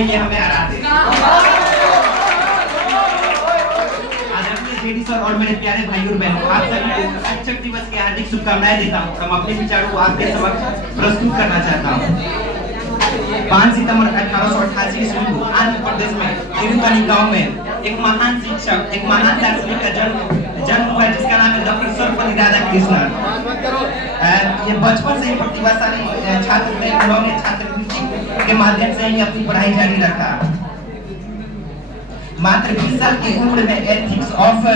ये हमें हराते। आदरणीय जेडी सर और मेरे प्यारे भाइयों और बहनों, आप सभी को शिक्षक दिवस की हार्दिक शुभकामनाएं देता हूँ। हम अपने विचारों को आपके समक्ष प्रस्तुत करना चाहता हूँ। 5 सितंबर 1888 ईस्वी को आंध्र प्रदेश में तिरुपति गांव में एक महान शिक्षक, एक महान दार्शनिक का जन्म हुआ जिसका नाम है डॉक्टर सर्वपल्ली राधाकृष्णन। ये बचपन से ही प्रतिभाशाली छात्र थे। उन्होंने छात्रवृत्ति के माध्यम से ही अपनी पढ़ाई जारी रखा। मात्र 20 साल की उम्र में एथिक्स ऑफ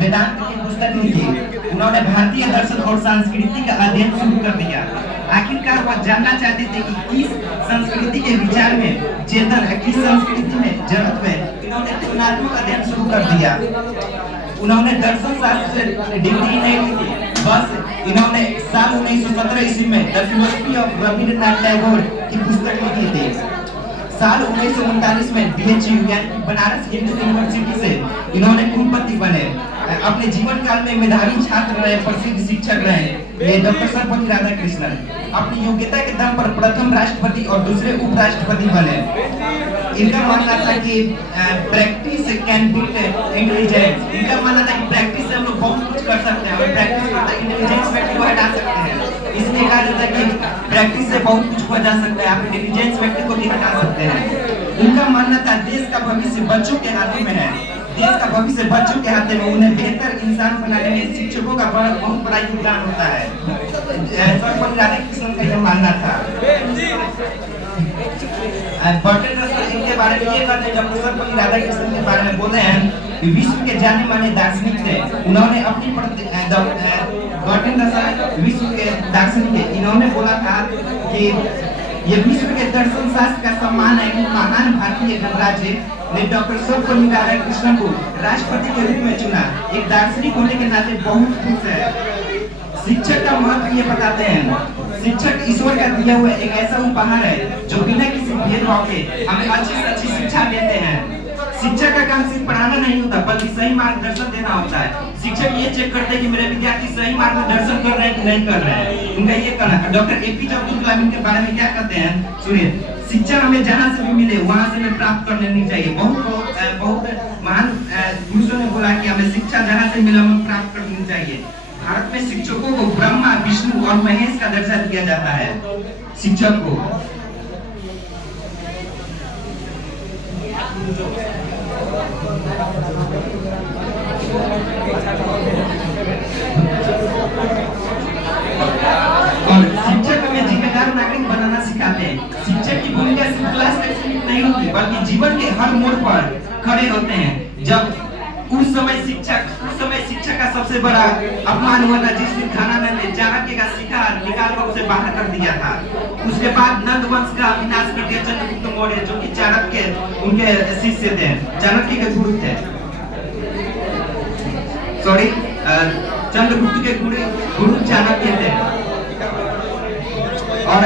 वेदांत की पुस्तक लिखी। उन्होंने भारतीय दर्शन और संस्कृति का अध्ययन शुरू कर दिया। आखिरकार वह जानना चाहते थे कि किस संस्कृति के विचार में चेतन है, किस संस्कृति में जड़त्व है। इन्होंने तुलनात्मक अध्ययन शुरू कर दिया। उन्होंने दर्शन शास्त्र से डिग्री नहीं ली थी, बस इन्होंने साल 1917 ईस्वी में the philosophy of Rabindranath Tagore की पुस्तक लिखी थी। साल 1939 में BHU यानी बनारस हिंदू यूनिवर्सिटी से इन्होंने कुलपति बने। अपने जीवन काल में मेधावी छात्र रहे, प्रसिद्ध शिक्षक रहे ये डॉक्टर सर्वपल्ली राधाकृष्णन। अपनी योग्यता के दम पर प्रथम राष्ट्रपति और दूसरे उपराष्ट्रपति बने। इनका मानना था कि प्रैक्टिस कैन बिल्ड इंटेलिजेंस। इनका मानना था कि प्रैक्टिस से हम लोग बहुत कुछ कर सकते हैं। हमें प्रैक्टिस करते इंटेलिजेंस व्यक्ति को हटा सकते हैं। इसलिए कहा जाता है कि प्रैक्टिस से बहुत कुछ हो जा सकता है, आप इंटेलिजेंस व्यक्ति को भी हटा सकते हैं। इनका मानना था देश का भविष्य बच्चों के हाथों में है। देश का भविष्य बच्चों के हाथ में, उन्हें बेहतर इंसान बनाने में शिक्षकों का बहुत बड़ा योगदान होता है। सर्वपल्ली राधाकृष्णन का यह मानना था। बर्टन रसल इनके बारे में ये कहते हैं, जब सर्वपल्ली राधाकृष्णन के बारे में बोले हैं कि विश्व के जाने माने दार्शनिक थे। उन्होंने अपनी बर्टन रसल विश्व के दार्शनिक थे। इन्होंने बोला था कि ये विश्व के दर्शन शास्त्र का सम्मान है कि महान भारतीय गणराज्य ने डॉक्टर सर्वपल्ली राधाकृष्णन को राष्ट्रपति के रूप में चुना। एक दार्शनिक होने के नाते बहुत खुश है। शिक्षक का महत्व ये बताते हैं, शिक्षक ईश्वर का दिया हुआ एक ऐसा उपहार है जो बिना किसी भेदभाव के हमें अच्छी से अच्छी शिक्षा देते हैं। शिक्षक का काम सिर्फ पढ़ाना नहीं होता बल्कि सही मार्गदर्शन देना होता है। शिक्षक ये चेक करते हैं कि मेरे विद्यार्थी सही मार्गदर्शन कर रहे हैं कि नहीं कर रहे हैं। उनका ये कहना है। डॉक्टर APJ अब्दुल कलाम के बारे में क्या कहते हैं सुनिए, शिक्षा हमें जहाँ से भी मिले वहाँ से हमें प्राप्त कर लेनी चाहिए। बहुत महान पुरुषों ने बोला कि हमें शिक्षा जहाँ से मिले हमें प्राप्त कर लेनी चाहिए। भारत में शिक्षकों को ब्रह्मा, विष्णु और महेश का दर्जा दिया जाता है। शिक्षक को और शिक्षक हमें जिम्मेदार नागरिक बनाना सिखाते हैं। शिक्षक की भूमिका सिर्फ क्लास तक सीमित नहीं होती बल्कि जीवन के हर मोड़ पर खड़े होते हैं। जब उस समय शिक्षक का सबसे बड़ा अपमान हुआ था जिस दिन खाना ने चाणक्य का शिकार निकाल कर उसे बाहर कर दिया था। उसके बाद नंद वंश का विनाश कर दिया चंद्रगुप्त मौर्य, जो कि चाणक्य उनके शिष्य थे, चाणक्य के गुरु थे। चंद्रगुप्त के गुरु चाणक्य थे। और